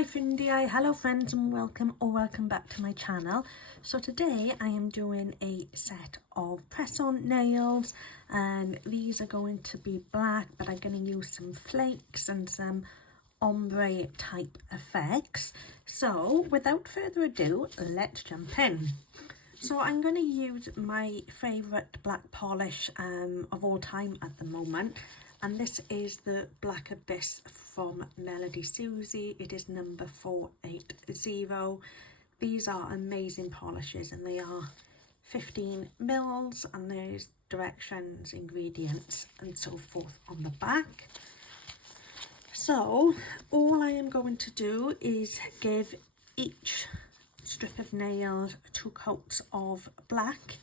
Hi Ffrindiau, hello friends and welcome back to my channel. So today I am doing a set of press-on nails and these are going to be black, but I'm going to use some flakes and some ombre type effects. So without further ado, let's jump in. So I'm going to use my favourite black polish of all time at the moment. And this is the Black Abyss from Melody Susie. It is number 480. These are amazing polishes and they are 15 mils and there's directions, ingredients and so forth on the back. So all I am going to do is give each strip of nails 2 coats of black,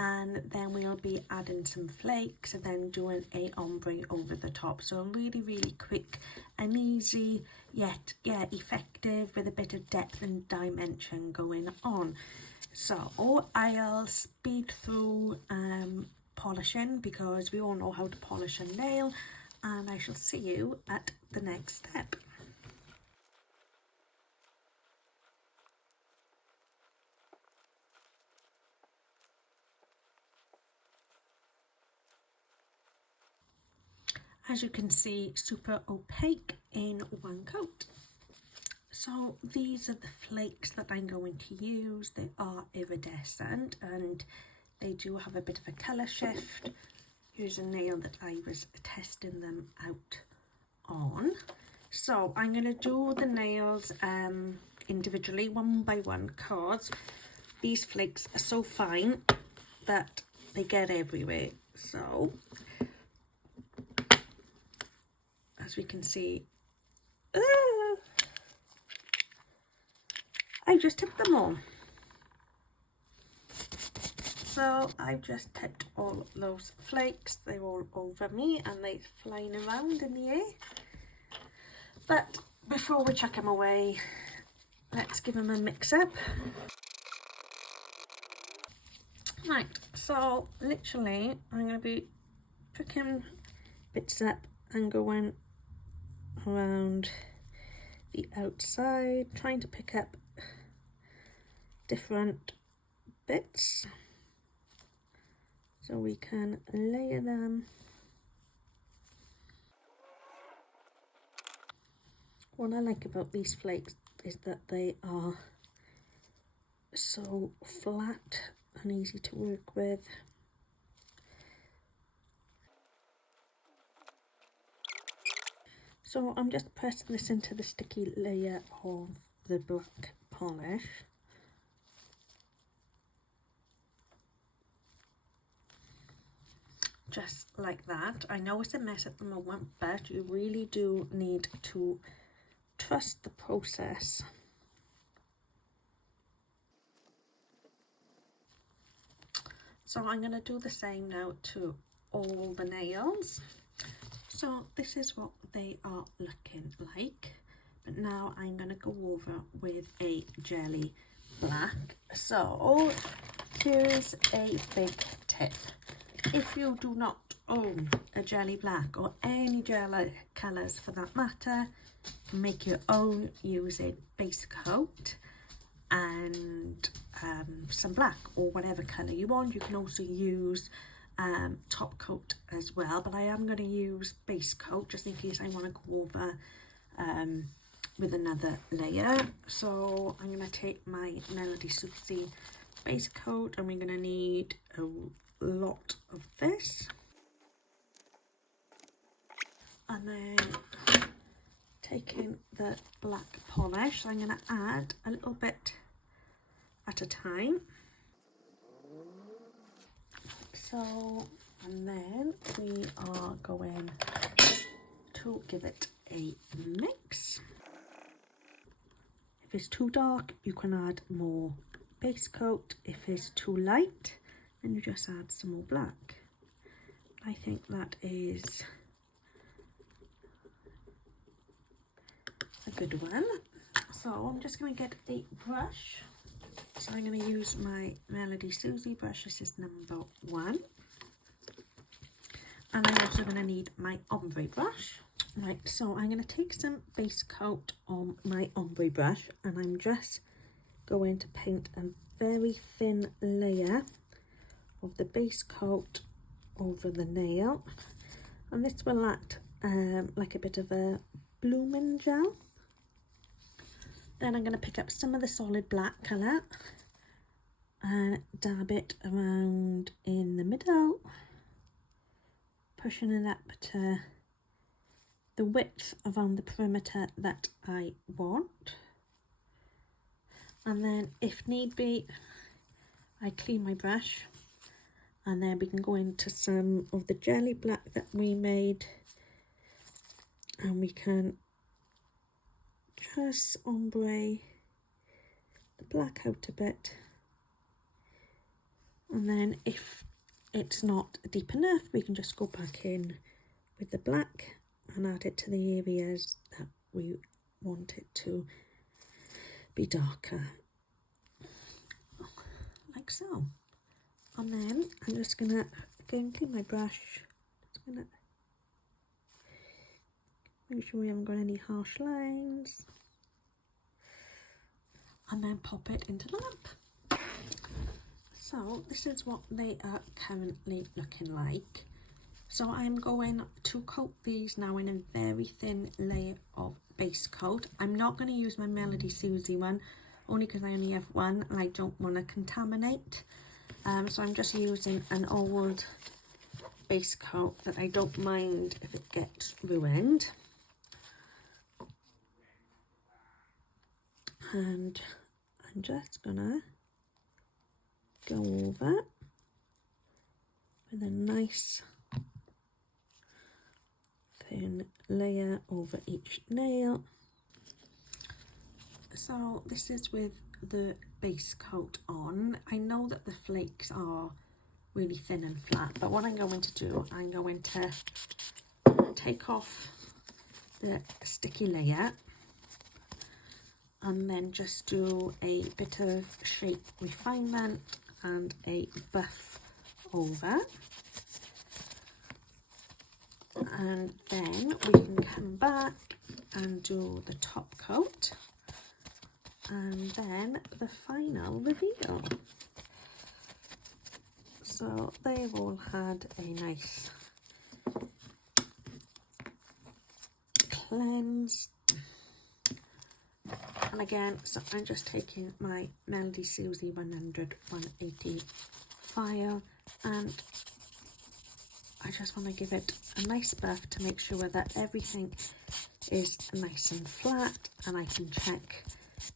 and then we'll be adding some flakes and then doing a ombre over the top. So really quick and easy, yet effective, with a bit of depth and dimension going on. So I'll speed through polishing because we all know how to polish a nail, and I shall see you at the next step. As you can see, super opaque in one coat. So these are the flakes that I'm going to use. They are iridescent and they do have a bit of a colour shift. Here's a nail that I was testing them out on. So I'm going to do the nails individually, one by one, because these flakes are so fine that they get everywhere. So as we can see, I just tipped them all. So I've just tipped all those flakes. They're all over me and they're flying around in the air. But before we chuck them away, let's give them a mix up. Right, so literally I'm going to be picking bits up and going around the outside, trying to pick up different bits so we can layer them. What I like about these flakes is that they are so flat and easy to work with. So I'm just pressing this into the sticky layer of the black polish. Just like that. I know it's a mess at the moment, but you really do need to trust the process. So I'm going to do the same now to all the nails. So this is what they are looking like, but now I'm going to go over with a jelly black. So here's a big tip. If you do not own a jelly black or any jelly colours for that matter, make your own using base coat and some black or whatever colour you want. You can also use top coat as well, but I am going to use base coat just in case I want to go over with another layer. So I'm going to take my Melody Susie base coat and we're going to need a lot of this, and then taking the black polish, I'm going to add a little bit at a time. So, and then we are going to give it a mix. If it's too dark, you can add more base coat. If it's too light, then you just add some more black. I think that is a good one. So I'm just going to get a brush. So I'm going to use my Melody Susie brush. This is number 1. And I'm also going to need my ombre brush. Right, so I'm going to take some base coat on my ombre brush, and I'm just going to paint a very thin layer of the base coat over the nail, and this will act like a bit of a blooming gel. Then I'm going to pick up some of the solid black colour and dab it around in the middle, pushing it up to the width around the perimeter that I want. And then if need be, I clean my brush, and then we can go into some of the jelly black that we made, and we can just ombre the black out a bit. And then if it's not deep enough, we can just go back in with the black and add it to the areas that we want it to be darker, like so. And then I'm just gonna again clean my brush. Just gonna make sure we haven't got any harsh lines, and then pop it into the lamp. So this is what they are currently looking like. So I'm going to coat these now in a very thin layer of base coat. I'm not going to use my Melody Susie one, only because I only have one and I don't want to contaminate. So I'm just using an old base coat that I don't mind if it gets ruined. And I'm just gonna go over with a nice thin layer over each nail. So this is with the base coat on. I know that the flakes are really thin and flat, but what I'm going to do, I'm going to take off the sticky layer and then just do a bit of shape refinement and a buff over. And then we can come back and do the top coat and then the final reveal. So they've all had a nice cleanse. And again, so I'm just taking my Melody Susie 100/180 file, and I just want to give it a nice buff to make sure that everything is nice and flat, and I can check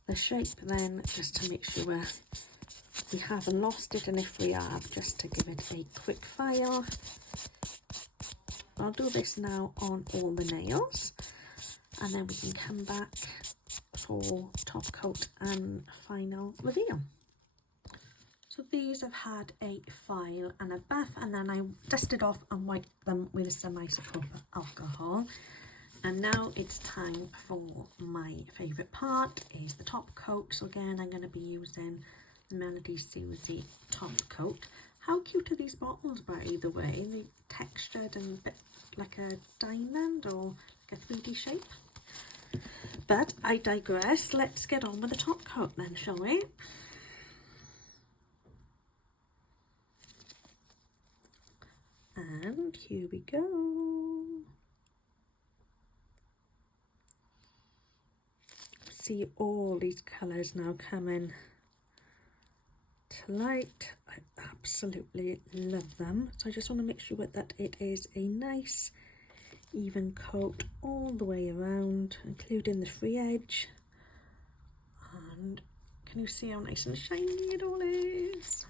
the shape then just to make sure we haven't lost it, and if we have, just to give it a quick file. I'll do this now on all the nails, and then we can come back for top coat and final reveal. So these have had a file and a buff, and then I dusted off and wiped them with some isopropyl alcohol. And now it's time for my favourite part, is the top coat. So again, I'm going to be using the Melody Susie top coat. How cute are these bottles, by the way? They're textured and a bit like a diamond or like a 3D shape. But I digress. Let's get on with the top coat then, shall we? And here we go. See all these colours now coming to light. I absolutely love them. So I just want to make sure that it is a nice even coat all the way around, including the free edge. And can you see how nice and shiny it all is?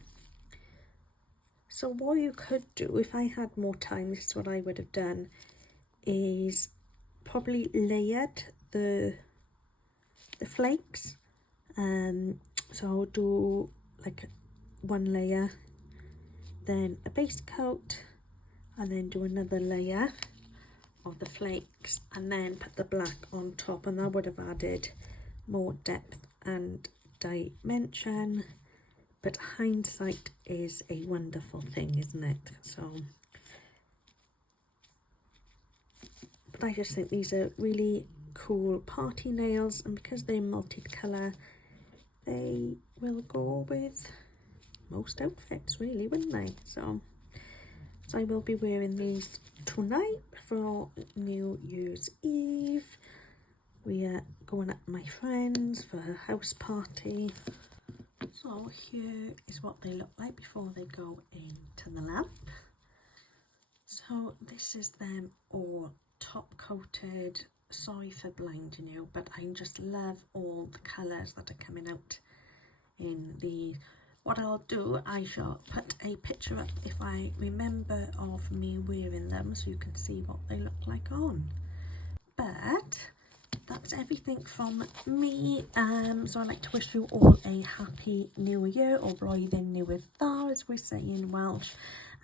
So what you could do, if I had more time, this is what I would have done, is probably layered the flakes. So I'll do like one layer, then a base coat, and then do another layer of the flakes, and then put the black on top, and that would have added more depth and dimension. But hindsight is a wonderful thing, isn't it? So but I just think these are really cool party nails, and because they're multicolour, they will go with most outfits really, wouldn't they? So I will be wearing these tonight for New Year's Eve. We are going at my friend's for her house party. So here is what they look like before they go into the lamp. So this is them all top coated. Sorry for blinding you, but I just love all the colours that are coming out in these. What I'll do, I shall put a picture up if I remember of me wearing them so you can see what they look like on. But that's everything from me. So I'd like to wish you all a happy new year, or blwyddyn newydd dda as we say in Welsh,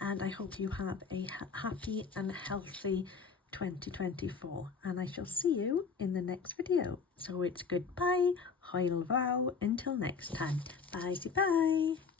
and I hope you have a happy and healthy 2024, and I shall see you in the next video. So it's goodbye, hwyl fawr, until next time. Bye, bye.